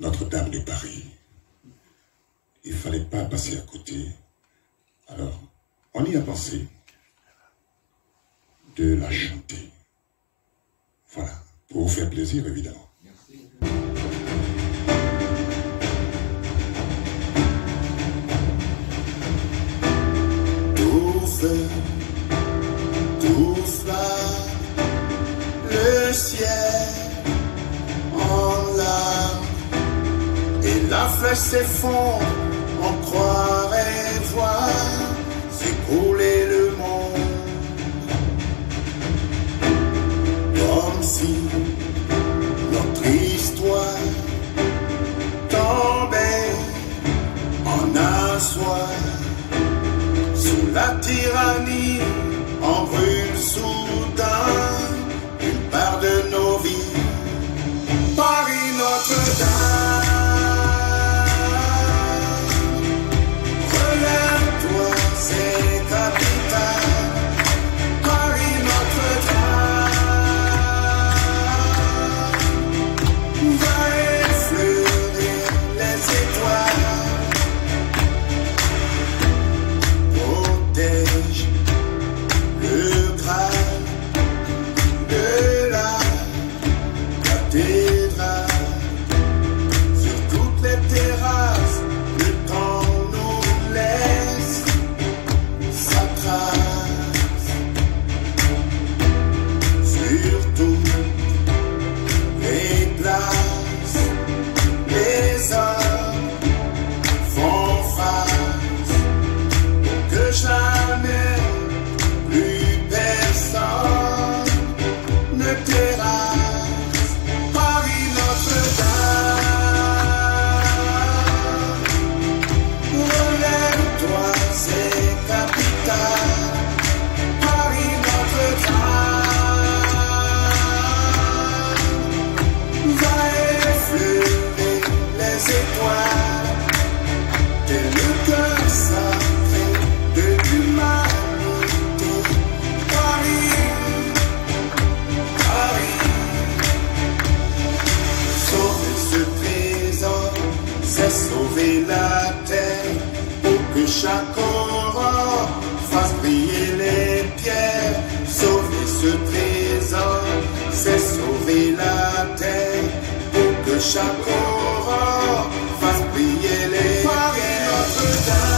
Notre-Dame de Paris. Il ne fallait pas passer à côté. Alors, on y a pensé de la chanter. Voilà, pour vous faire plaisir, évidemment. Tout feu, tout flamme, le ciel en larmes, et la flèche s'effondre, on croirait voir s'écrouler le monde, comme si notre histoire tombait en un soir. Sous la tyrannie, on brûle soudain une part de nos vies. Paris Notre-Dame, relève-toi, c'est capitale. Paris Notre-Dame, va effleurer les étoiles. Le Graal de la cathédrale, sur toutes les terrasses, le temps nous laisse sa trace. Sur toutes les places, les hommes font face pour que jamais plus personne ne terrasse. Paris Notre-Dame, relève-toi, c'est capitale. Paris Notre-Dame, va effleurer les étoiles, tel le cœur sacré de l'humanité. Sauver ce trésor, c'est sauver la terre, pour que chaque aurore fasse briller les pierres. Sauver ce trésor, c'est sauver la terre, pour que chaque aurore fasse briller les pierres. Paris Notre-Dame,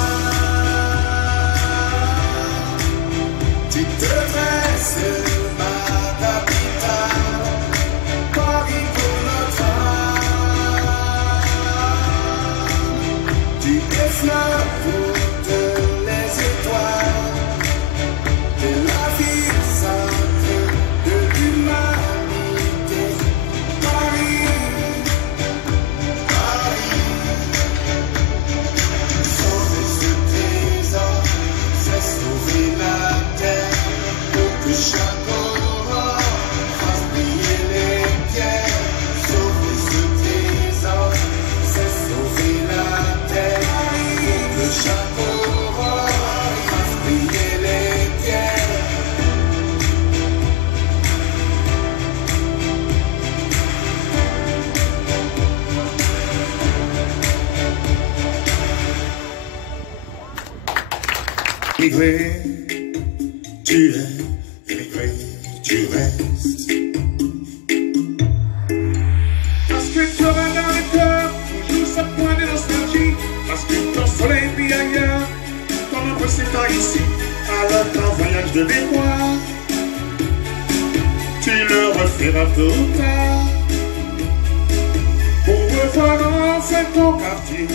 tu te dresses ma capitale. Paris pour notre âme, tu effleures toutes les étoiles de la vie sacrée de l'humanité. Paris, Paris, sauver ce trésor, c'est sauver la terre, pour que chaque aurore fasse briller les pierres. Sauver ce trésor, c'est sauver la terre, pour que chaque aurore fasse briller les pierres. Émigré, tu es, émigré, tu restes. Parce que tu auras dans le cœur toujours ce point de nostalgie. Parce que ton soleil brille ailleurs, ton ombre s'étend ici. Alors ton voyage de mémoire, tu le referas tôt ou tard. Pour revoir enfin ton quartier,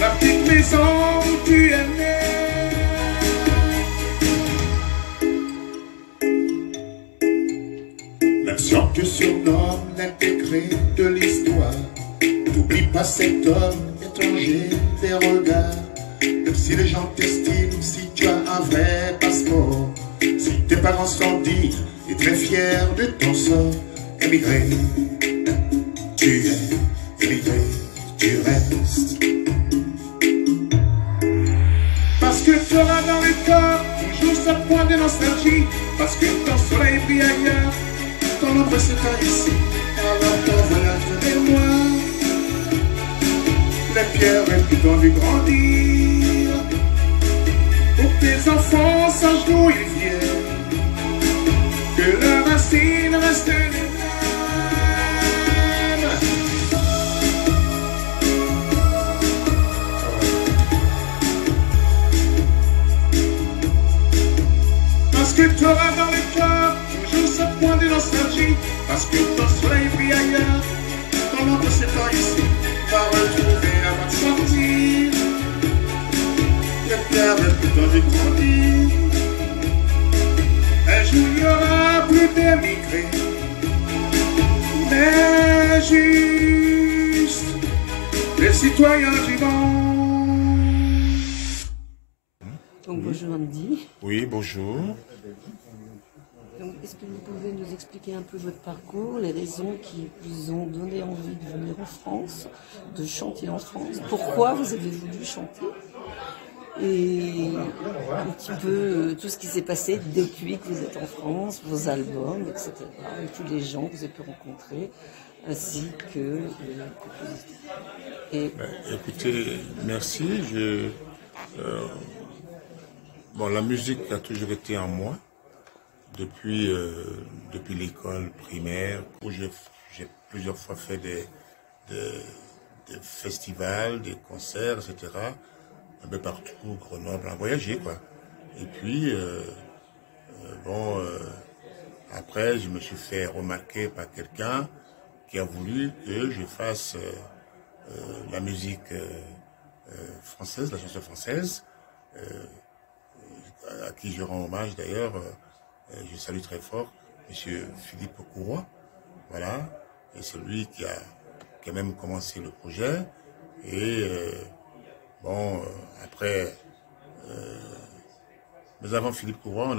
la petite maison où tu es né. Même si on te surnomme l'intégré de l'histoire, n'oublie pas cet homme étranger des regards. Même si les gens t'estiment, si tu as un vrai passeport, si tes parents sont dignes et très fiers de ton sort, émigré, tu es, émigré, tu restes. Parce que tu auras dans le corps toujours ce point de nostalgie. Parce que ton soleil brille ailleurs, ton ombre s'éteint ici. Alors ton voyage de mémoire, les pierres que tu as vu grandir. Pour tes enfants sages d'où ils viennent, que leurs racines restent les mêmes. Parce que tu auras dans le cœur toujours ce point de nostalgie. Parce que ton soleil brille ailleurs, ton ombre s'étend ici. Va retrouver avant de sortir les pierres que tu as vu grandir. Un jour il n'y aura plus d'émigrés, mais juste les citoyens du monde. Donc bonjour Andy. Oui, bonjour. Donc, est-ce que vous pouvez nous expliquer un peu votre parcours, les raisons qui vous ont donné envie de venir en France, de chanter en France, pourquoi vous avez voulu chanter et un petit peu tout ce qui s'est passé depuis que vous êtes en France, vos albums, etc. Et tous les gens que vous avez pu rencontrer, ainsi que les compositeurs. Et... Écoutez, merci. Bon, la musique a toujours été en moi. Depuis l'école primaire, où j'ai plusieurs fois fait des festivals, des concerts, etc. Un peu partout, Grenoble, à voyager, quoi. Et puis, après, je me suis fait remarquer par quelqu'un qui a voulu que je fasse la musique française, la chanson française, à qui je rends hommage d'ailleurs. Je salue très fort M. Philippe Courroy, voilà, et c'est lui qui a même commencé le projet. Et après, mais avant Philippe Courroy,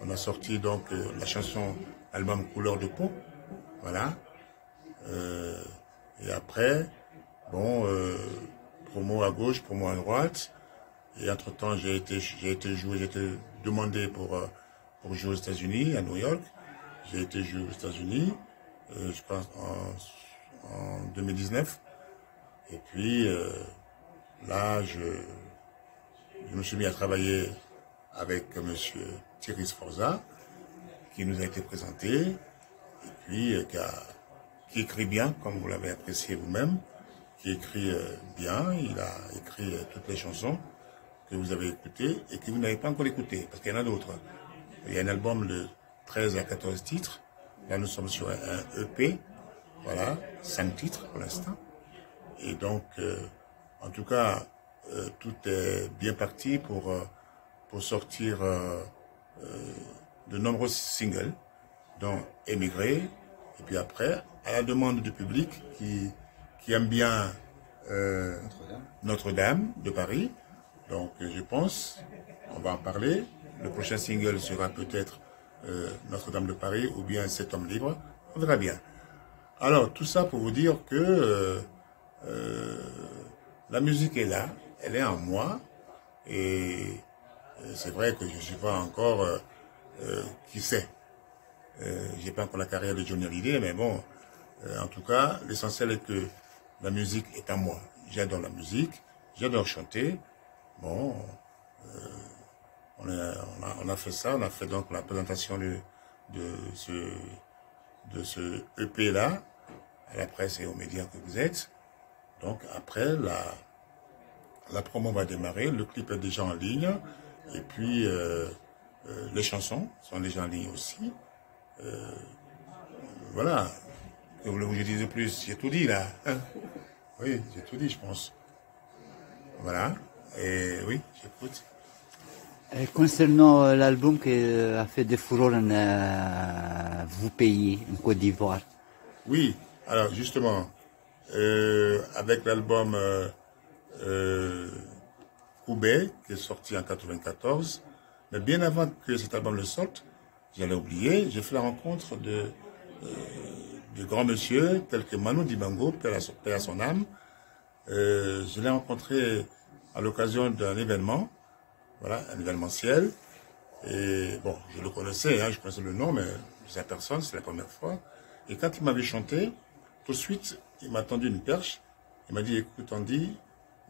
on a sorti donc la chanson album Couleur de peau, voilà. Et après, promo à gauche, promo à droite. Et entre-temps, j'ai été demandé pour jouer aux États-Unis, à New York. J'ai été jouer aux États-Unis, je pense en 2019. Et puis là, je me suis mis à travailler avec M. Thierry Sforza, qui nous a été présenté, et puis qui écrit bien, comme vous l'avez apprécié vous-même, qui écrit bien. Il a écrit toutes les chansons que vous avez écoutées et que vous n'avez pas encore écoutées, parce qu'il y en a d'autres. Il y a un album de 13 à 14 titres. Là, nous sommes sur un EP. Voilà, 5 titres pour l'instant. Et donc, en tout cas, tout est bien parti pour sortir de nombreux singles, dont Émigré. Et puis après, à la demande du public qui aime bien Notre-Dame de Paris. Donc, je pense, on va en parler. Le prochain single sera peut-être Notre-Dame de Paris ou bien Cet homme libre. On verra bien. Alors, tout ça pour vous dire que la musique est là, elle est en moi. Et c'est vrai que je ne suis pas encore, qui sait, je n'ai pas encore la carrière de Johnny Hallyday, mais bon, en tout cas, l'essentiel est que la musique est en moi. J'adore la musique, j'adore chanter. Bon, on a fait ça, on a fait donc la présentation de ce EP-là, à la presse et aux médias que vous êtes. Donc après, la promo va démarrer, le clip est déjà en ligne, et puis les chansons sont déjà en ligne aussi. Voilà, que voulez-vous que je dise de plus? J'ai tout dit là. Oui, j'ai tout dit, je pense. Voilà, et oui, j'écoute. Concernant l'album qui a fait des fureurs en vous pays, en Côte d'Ivoire. Oui, alors justement, avec l'album Koubé, qui est sorti en 1994, mais bien avant que cet album le sorte, j'allais oublier, j'ai fait la rencontre de grands monsieur tels que Manu Dibango, paix à son âme. Je l'ai rencontré à l'occasion d'un événement voilà, un événementiel. Et bon, je le connaissais, hein, je connaissais le nom, mais sa personne, c'est la première fois. Et quand il m'avait chanté, tout de suite, il m'a tendu une perche. Il m'a dit, écoute Andy,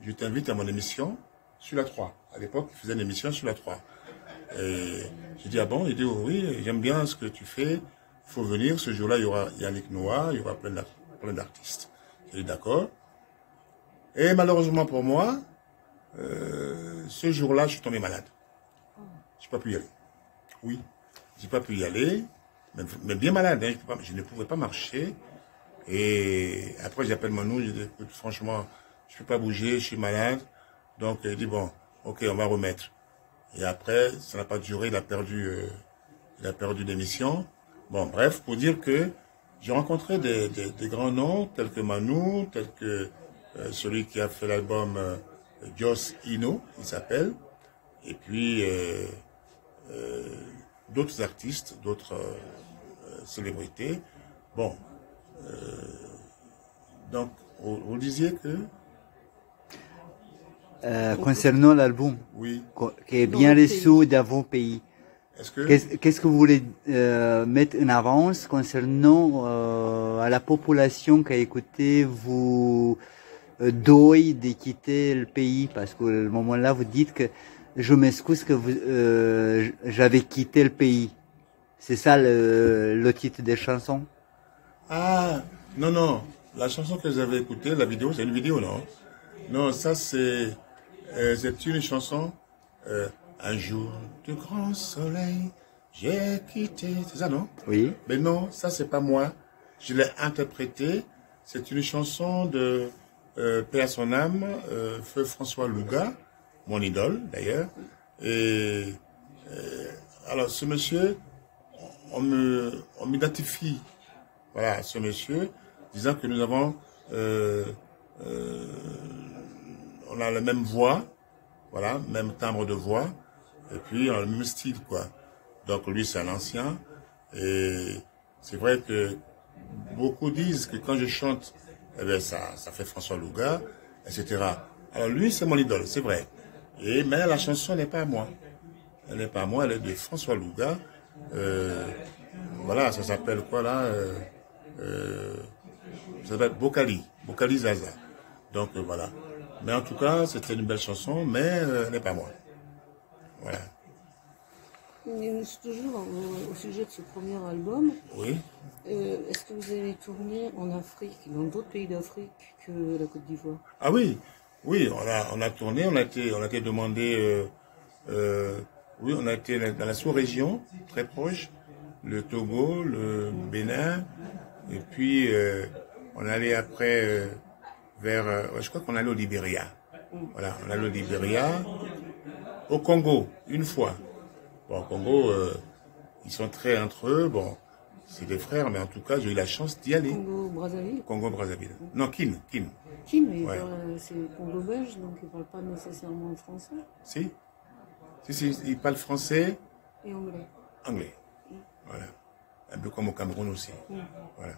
je t'invite à mon émission sur la 3. À l'époque, il faisait une émission sur la 3. Et j'ai dit, ah bon? Il dit, oh, oui, j'aime bien ce que tu fais. Il faut venir. Ce jour-là, il y aura Yannick Noah, il y aura plein d'artistes. J'ai dit, d'accord. Et malheureusement pour moi, ce jour-là, je suis tombé malade. Je n'ai pas pu y aller. Oui, je n'ai pas pu y aller, mais bien malade. Hein, je ne pouvais pas marcher. Et après, j'appelle Manu, je dis, écoute, franchement, je ne peux pas bouger, je suis malade. Donc, il dit, bon, ok, on va remettre. Et après, ça n'a pas duré, il a perdu l'émission. Bon, bref, pour dire que j'ai rencontré des grands noms, tels que Manu, tels que celui qui a fait l'album Joss Ino, il s'appelle. Et puis, d'autres artistes, d'autres célébrités. Bon, donc, vous disiez que... concernant l'album, oui. Qui est bien reçu dans vos pays, qu'est-ce que vous voulez mettre en avance concernant à la population qui a écouté vous deuil de quitter le pays? Parce que le moment-là, vous dites que je m'excuse que j'avais quitté le pays. C'est ça le titre des chansons? Ah, non, non. La chanson que j'avais écoutée, la vidéo, c'est une vidéo, non? Non, ça c'est une chanson. Un jour de grand soleil, j'ai quitté. C'est ça, non? Oui. Mais non, ça c'est pas moi. Je l'ai interprétée. C'est une chanson de Paix à son âme, Feu François Louga, mon idole d'ailleurs. Et alors ce monsieur, on m'identifie, voilà, à ce monsieur, disant que nous avons, on a la même voix, voilà, même timbre de voix, et puis on a le même style, quoi. Donc lui c'est un ancien, et c'est vrai que beaucoup disent que quand je chante, eh bien, ça fait François Louga, etc. Alors lui c'est mon idole, c'est vrai. Mais la chanson n'est pas à moi. Elle n'est pas à moi, elle est de François Louga. Voilà, ça s'appelle quoi là? Ça s'appelle Bokali Zaza. Donc voilà. Mais en tout cas, c'était une belle chanson, mais elle n'est pas à moi. Voilà. Mais toujours au sujet de ce premier album, oui. Est-ce que vous avez tourné en Afrique, dans d'autres pays d'Afrique que la Côte d'Ivoire? Ah oui, oui, on a tourné, on a été demandé, oui, on a été dans la sous-région, très proche, le Togo, le Bénin, et puis on allait après vers, je crois qu'on allait au Libéria. Voilà, on allait au Libéria, au Congo, une fois. Bon, au Congo, ils sont très entre eux, bon, c'est des frères, mais en tout cas, j'ai eu la chance d'y aller. Congo-Brazzaville? Congo-Brazzaville. Non, Kin, mais ouais. C'est Congo-Belge, donc ils ne parlent pas nécessairement français. Si, ils parlent français. Et anglais. Anglais, voilà. Un peu comme au Cameroun aussi. Voilà.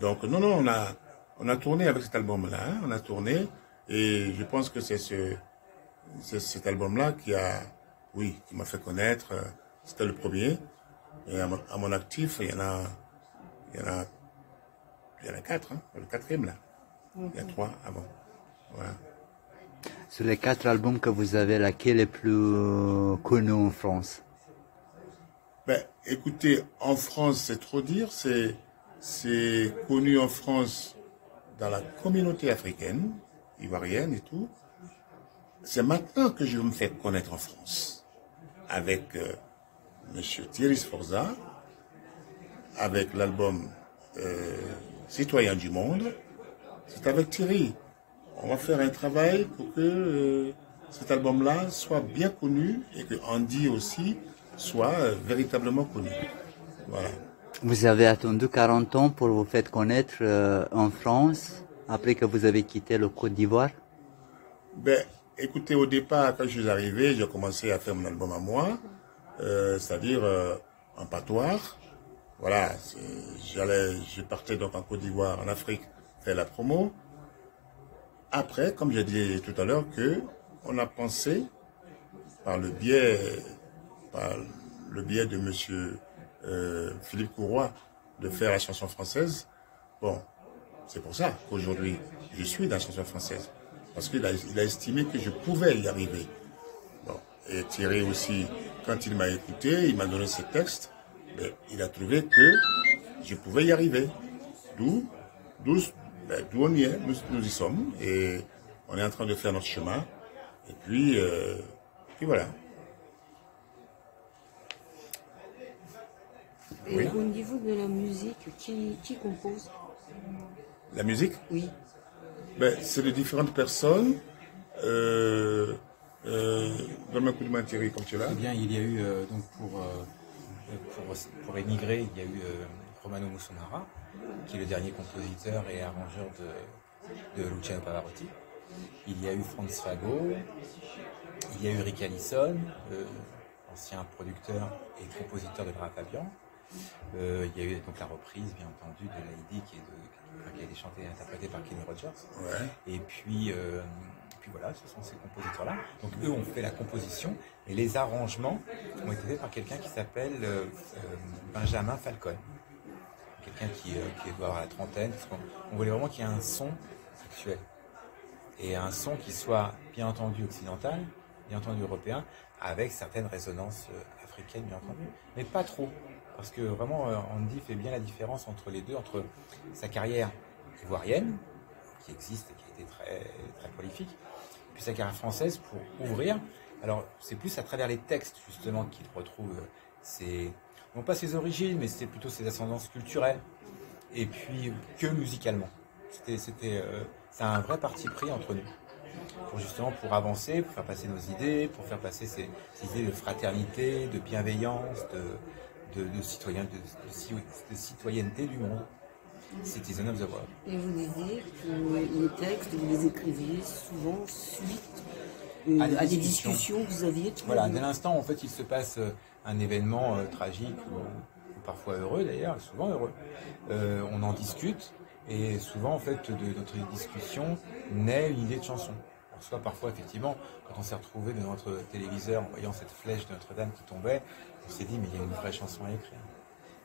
Donc, non, on a tourné avec cet album-là, hein, on a tourné, et je pense que c'est cet album-là qui m'a fait connaître, c'était le premier, et à mon actif, il y en a 4, hein, le quatrième là, il y a 3 avant, voilà. Sur les 4 albums que vous avez, laquelle est plus connu en France? Ben, écoutez, en France, c'est trop dire, c'est connu en France dans la communauté africaine, ivoirienne et tout. C'est maintenant que je me fais connaître en France, avec M. Thierry Sforza, avec l'album Citoyen du Monde. C'est avec Thierry. On va faire un travail pour que cet album-là soit bien connu et que Andy aussi soit véritablement connu. Voilà. Vous avez attendu 40 ans pour vous faire connaître en France, après que vous avez quitté le Côte d'Ivoire? Ben, écoutez, au départ, quand je suis arrivé, j'ai commencé à faire mon album à moi, c'est-à-dire en patois. Voilà, je partais donc en Côte d'Ivoire, en Afrique, faire la promo. Après, comme j'ai dit tout à l'heure, on a pensé par le biais de monsieur Philippe Courroy de faire la chanson française. Bon, c'est pour ça qu'aujourd'hui, je suis dans la chanson française. Parce qu'il a estimé que je pouvais y arriver. Bon, et Thierry aussi, quand il m'a écouté, il m'a donné ses textes, mais il a trouvé que je pouvais y arriver. D'où on y est, nous y sommes, et on est en train de faire notre chemin. Et puis voilà. Et oui. Au niveau de la musique, qui compose? La musique? Oui. Ben, c'est de différentes personnes. Donne-moi un coup de main, Thierry, comme tu l'as. Eh bien, il y a eu, donc pour émigrer, il y a eu Romano Musonara, qui est le dernier compositeur et arrangeur de Luciano Pavarotti. Il y a eu Franz Fago, il y a eu Rick Allison, ancien producteur et compositeur de Lara Fabian. Il y a eu donc la reprise, bien entendu, de Lady qui a été chantée et interprétée par Kenny Rogers. Ouais. Et puis voilà, ce sont ces compositeurs-là. Donc eux ont fait la composition et les arrangements ont été faits par quelqu'un qui s'appelle Benjamin Falcon. Quelqu'un qui doit avoir la trentaine. On voulait vraiment qu'il y ait un son actuel. Et un son qui soit bien entendu occidental, bien entendu européen, avec certaines résonances africaines, bien entendu. Mais pas trop. Parce que vraiment, Andy fait bien la différence entre les deux, entre sa carrière ivoirienne, qui existe et qui a été très, très prolifique, et puis sa carrière française pour ouvrir. Alors, c'est plus à travers les textes, justement, qu'il retrouve non pas ses origines, mais c'est plutôt ses ascendances culturelles, et puis que musicalement. C'est un vrai parti pris entre nous, pour avancer, pour faire passer nos idées, pour faire passer ces idées de fraternité, de bienveillance, de citoyenneté du monde. Citizen of the World. Et vous disiez que les textes, vous les écriviez souvent suite à des discussions que vous aviez. Voilà, dès l'instant, en fait, il se passe un événement tragique ou parfois heureux d'ailleurs, souvent heureux. On en discute et souvent, en fait, de notre discussion naît une idée de chanson. Alors, soit parfois, effectivement, quand on s'est retrouvé devant notre téléviseur en voyant cette flèche de Notre-Dame qui tombait, on s'est dit, mais il y a une vraie chanson à écrire.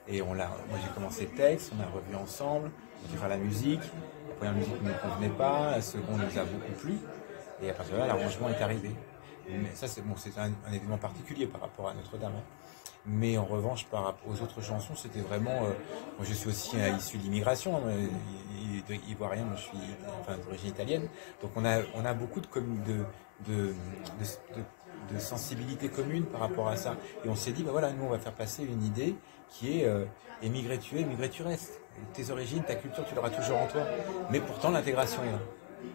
Et moi j'ai commencé le texte, on a revu ensemble, on a fait faire la musique. La première musique ne me convenait pas, la seconde nous a beaucoup plu. Et à partir de là, l'arrangement est arrivé. Mais ça, c'est un événement particulier par rapport à Notre-Dame. Mais en revanche, par rapport aux autres chansons, c'était vraiment... moi, je suis aussi issu de l'immigration, ivoirien, moi je suis d'origine italienne. Donc on a beaucoup de sensibilité commune par rapport à ça. Et on s'est dit, voilà, nous on va faire passer une idée qui est émigré tu es, émigré tu restes. Tes origines, ta culture, tu l'auras toujours en toi. Mais pourtant, l'intégration est là.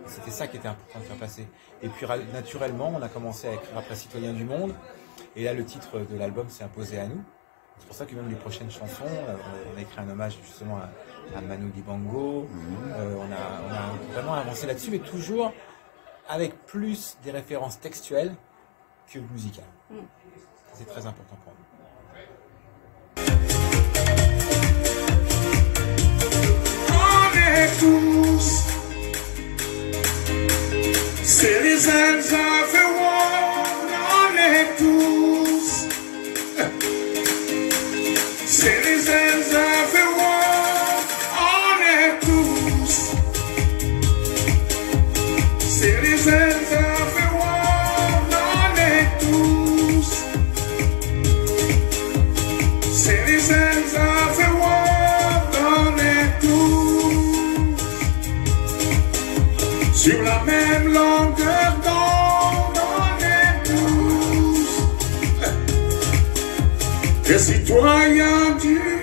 C'était ça qui était important de faire passer. Et puis, naturellement, on a commencé à écrire après Citoyen du Monde. Et là, le titre de l'album s'est imposé à nous. C'est pour ça que même les prochaines chansons, on a écrit un hommage justement à Manu Dibango. On a vraiment avancé là-dessus, mais toujours avec plus des références textuelles que musicales. C'est très important pour nous. Tous citizens of the world, on est tous citizens of the world, on est tous citizens of the world, on est tous citizens of the world, on est tous sur la même longueur d'onde, on est tous des citoyens du